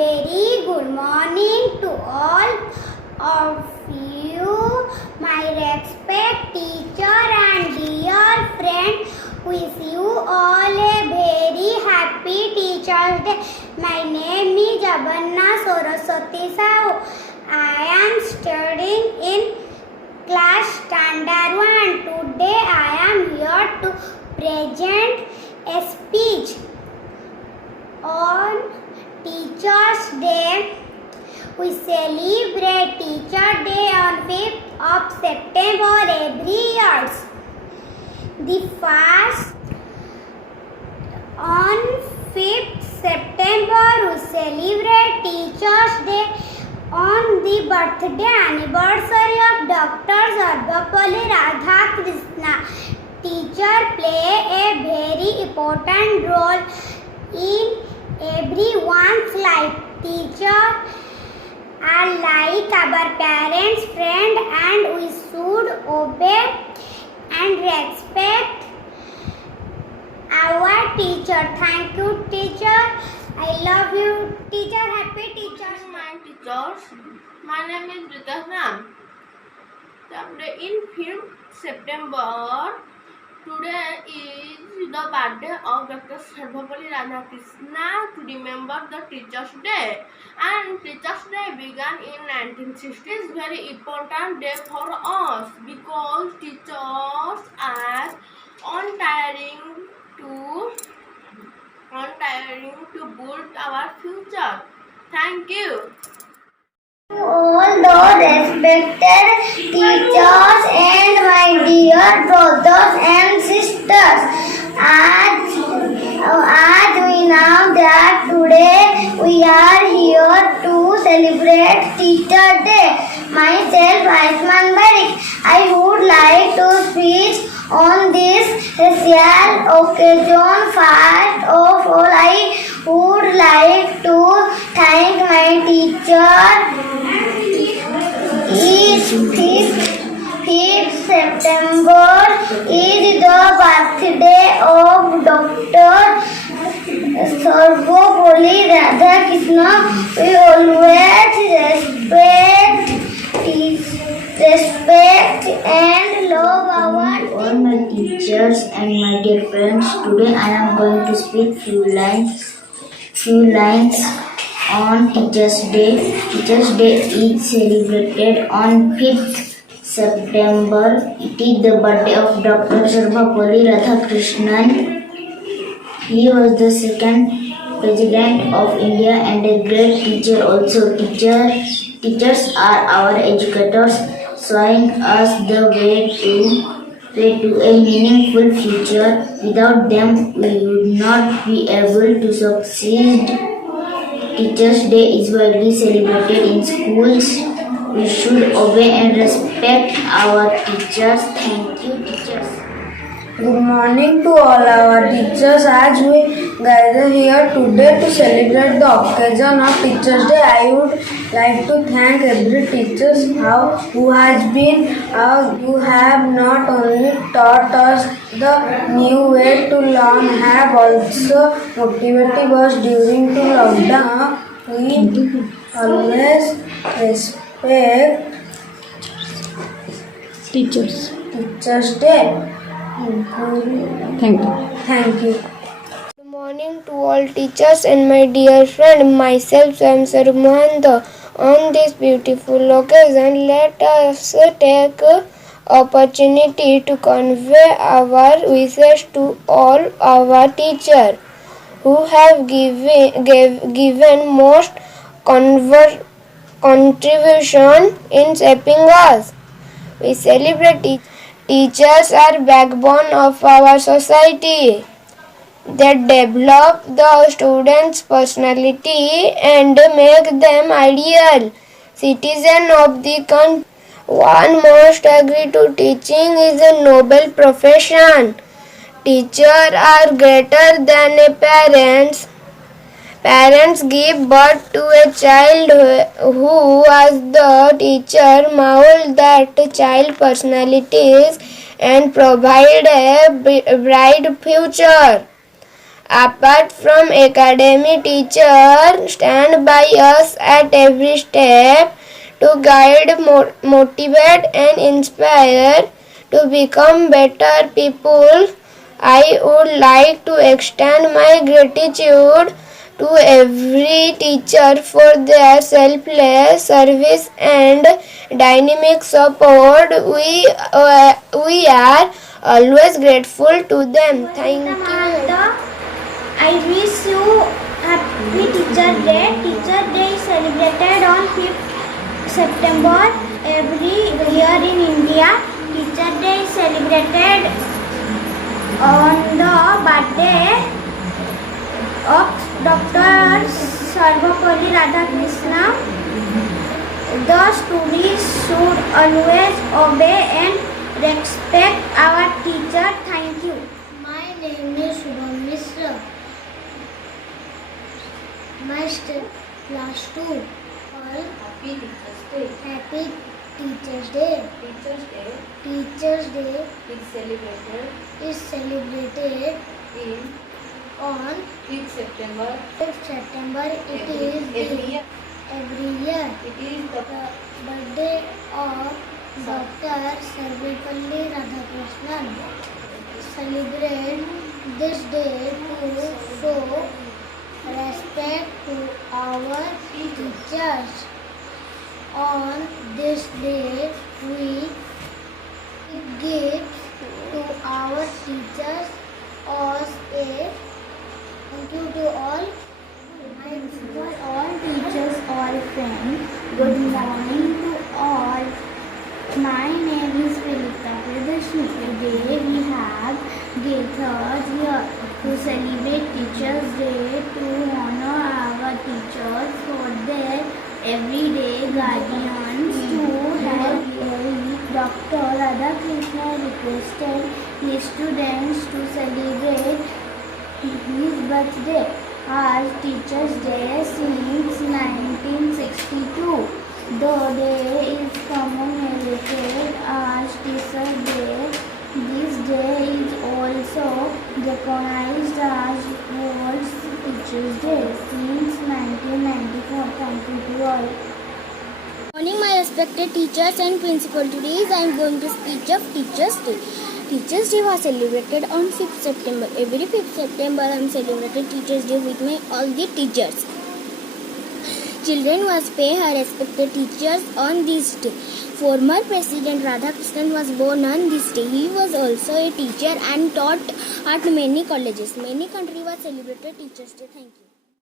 very good morning to all of you, my respect teacher and dear friend. Wish you all a very happy Teachers' Day. My name is Abanna Saraswati Sahu. I am studying in class standard 1. Today I am here to present a speech on Teachers' Day. We celebrate Teachers' Day on 5th of September every year. The first on 5th September we celebrate Teachers' Day on the birthday anniversary of Dr. Sarvepalli Radhakrishna. Teachers play a very important role in everyone's life. Teachers are like our parents, friends, and we should obey and respect our teacher. Thank you, teacher. I love you, teacher. Happy Teachers' My teachers, my name is Ritas Ram. In 5th September, today is the birthday of Dr. Sarvepalli Radhakrishna. To remember the Teachers' Day, and Teachers' Day began in 1960. It's very important day for us because teachers are untiring to build our future. Thank you. All the respected teachers and my dear brothers and sisters, as we know that today we are here to celebrate Teachers' Day. Myself, Aisman Barik, I would like to speak on this special occasion. First of all, I would like to thank my teacher. Each 5th September is the birthday of Dr. Sarvepalli Radhakrishna. We always respect and love our all my teachers and my dear friends. Today I am going to speak few lines on Teachers' Day. Teachers' Day is celebrated on 5th September. It is the birthday of Dr. Sarvepalli Radhakrishnan. He was the second President of India and a great teacher also. Teachers are our educators, showing us the way to a meaningful future. Without them, we would not be able to succeed. Teachers' Day is widely celebrated in schools. We should obey and respect our teachers. Thank you, teachers. Good morning to all our teachers. As we gather here today to celebrate the occasion of Teachers' Day, I would like to thank every teacher who have not only taught us the new way to learn, have also motivated us during the lockdown. We always respect Teachers' Day. Thank you. Good morning to all teachers and my dear friend. Myself, Swam Sarumanda. On this beautiful occasion, let us take opportunity to convey our wishes to all our teachers who have given most contribution in shaping us. We celebrate teachers are backbone of our society. They develop the students' personality and make them ideal citizens of the country. One must agree to teaching is a noble profession. Teachers are greater than a parents. Parents give birth to a child who, as the teacher, mold that child's personalities and provide a bright future. Apart from academy, teachers stand by us at every step to guide, motivate and inspire to become better people. I would like to extend my gratitude to every teacher for their selfless service and dynamic support. We are always grateful to them. Thank you. I wish you happy Teacher Day. Teacher Day is celebrated on 5th September every year in India. Teacher Day is celebrated on the birthday of Dr. Sarvapalli Radhakrishnan. The students should always obey and respect our teacher. Thank you. My name is Shubham Mishra. My class 2. All Happy Teachers Day. Happy Teachers Day. Teachers Day Teachers Day is celebrated is celebrated in on 5th September 5th September. It is every year. every year. It is the The birthday of Dr. Sarvapalli Radhakrishnan. Celebrate this day to show respect to our teachers. On this day, we give to our teachers as a thank you to all. All teachers, all friends, good morning to all. My name is Prilita Pradashni. Today we have gathered here to celebrate Teachers Day to honor our teachers for their everyday guardians. To help Dr. Radhakrishnan requested his students to celebrate his birthday as Teachers Day since 1962. The day is commemorated as Teachers Day. This day is also recognized as World Teachers Day since 1994. Thank you to all. Morning, my respected teachers and principal. Today I am going to speak of Teachers Day. Teachers Day was celebrated on 5th September. Every 5th September I am celebrating Teachers Day with my all the teachers. Children must pay her respected teachers on this day. Former President Radhakrishnan was born on this day. He was also a teacher and taught at many colleges. Many countries were celebrated Teachers Day. Thank you.